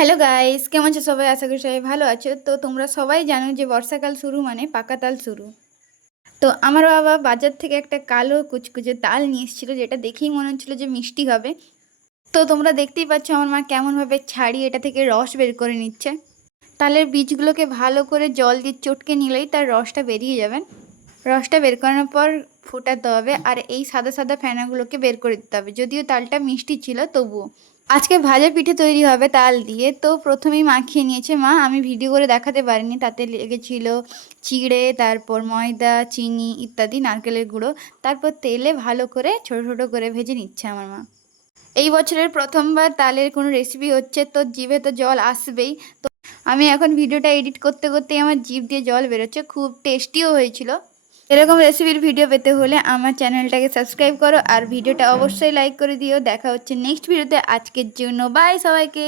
Hello guys, কেমন আছো সবাই? আশা করি সবাই ভালো আছো। তো তোমরা সবাই জানো যে বর্ষাকাল শুরু মানে পাকা তাল শুরু। তো আমার বাবা বাজার থেকে একটা কালো কুচকুচে তাল নিয়ে এসেছিলো, যেটা দেখেই মনে হচ্ছিলো যে মিষ্টি হবে। তো তোমরা দেখতেই পাচ্ছ আমার মা কেমনভাবে ছাড়িয়ে এটা থেকে রস বের করে নিচ্ছে। তালের বীজগুলোকে ভালো করে জল দিয়ে চটকে নিলেই তার রসটা বেরিয়ে যাবে। রসটা বের করানোর পর ফোটাতে হবে, আর এই সাদা সাদা ফেনাগুলোকে বের করে দিতে হবে। যদিও তালটা মিষ্টি ছিল তবুও আজকে ভাজা পিঠে তৈরি হবে তাল দিয়ে। তো প্রথমেই মাখিয়ে নিয়েছে মা, আমি ভিডিও করে দেখাতে পারিনি, তাতে লেগেছিল চিড়ে, তারপর ময়দা, চিনি ইত্যাদি, নারকেলের গুঁড়ো। তারপর তেলে ভালো করে ছোট ছোট করে ভেজে নিচ্ছে আমার মা। এই বছরের প্রথমবার তালের কোনো রেসিপি হচ্ছে, তো জিভে তো জল আসবেই। তো আমি এখন ভিডিওটা এডিট করতে করতেই আমার জিভ দিয়ে জল বেরোচ্ছে। খুব টেস্টিও হয়েছিল। এরকম রেসিপির ভিডিও পেতে হলে আমার চ্যানেলটাকে সাবস্ক্রাইব করো, আর ভিডিওটা অবশ্যই লাইক করে দিও। দেখা হচ্ছে নেক্সট ভিডিওতে। আজকের জন্য বাই সবাইকে।